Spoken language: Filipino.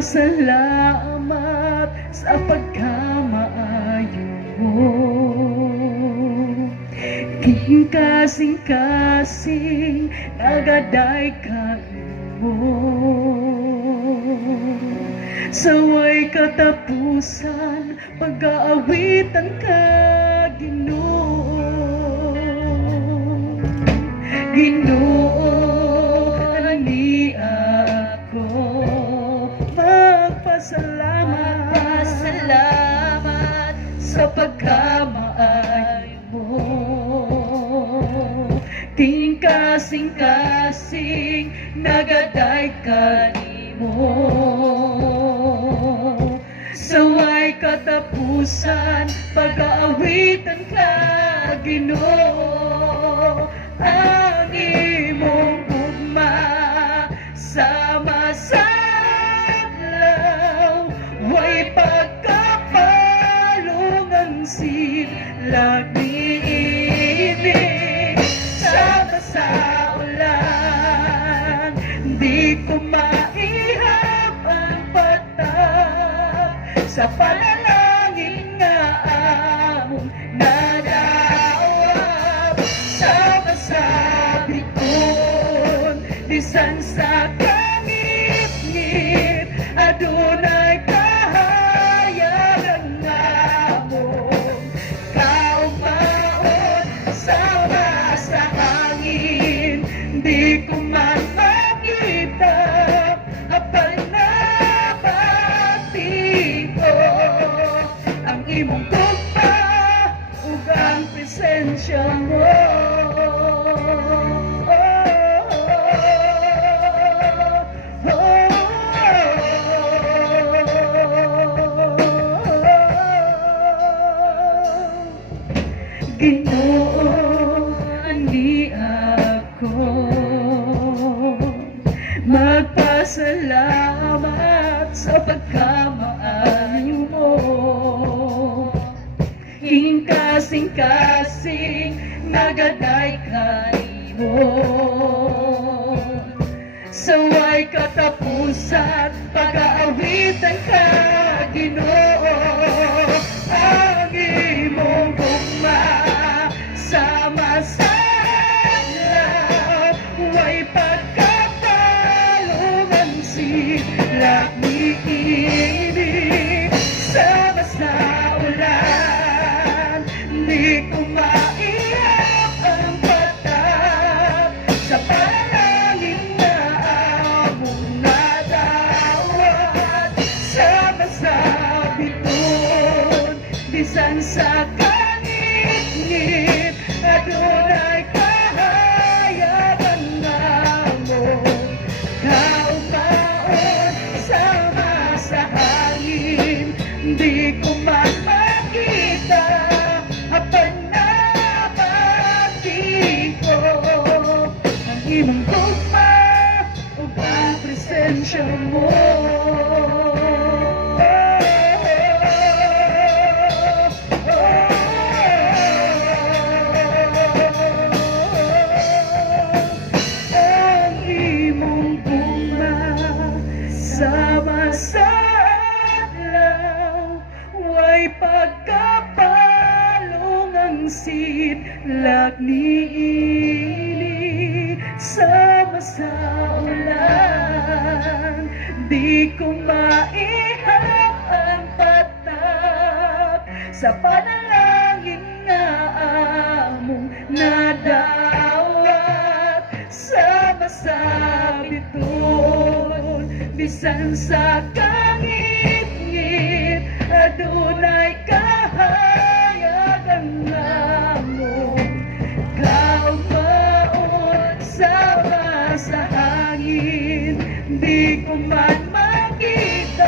Magpasalamat sa pagkamaayo mo. King kasing-kasing nagaday kain mo. Saway katapusan, pag-aawitan ka, Ginoo. Ginoo, ani ako magpasalamat sa pagkamaayo mo. King kasing-kasing nagaday kanimo. Saway katapusan, pag-aawitan ka, Ginoo. Ang imong ugma sama sa adlaw, way pagkapalong ang silag niini. Sama sa ulan, di ko maihap ang patak sa panalangin nga among nadawat. Sama sa bikon, bisan sa kangit-ngit, adunay kahayagan nga among kaugmaon. Sama sa hangin, di ko man makita, apal na pati ko ang imong tugma ug ang presensya mo. Ginoo, ani ako magpasalamat sa pagkamaayo mo. King kasing-kasing nagaday kanimo. Saway katapusan, pag-aawitan ka, Ginoo. Ang imong ugma sama sa adlaw, way pagkapalong ang silag niini. Sama sa ulan, di ko maihap ang patak sa panalangin na among nadawat. Sama sa bituon, bisan sa kangit-ngit, adunay kahayagan nga among kaugmaon. Sama sa hangin, di ko man makita, apal na pati ko ang imong tugma ug ang presensya mo. Ang imong tugma sama sa adlaw, way pagkapalong ang silag niini. Sama sa ulan, di ko maihap ang patak sa panalangin nga among nadawat. Sama sa bituon, bisan sa kangit-ngit, adunay kahayagan nga among kaugmaon. Sama sa hangin, di ko man makita,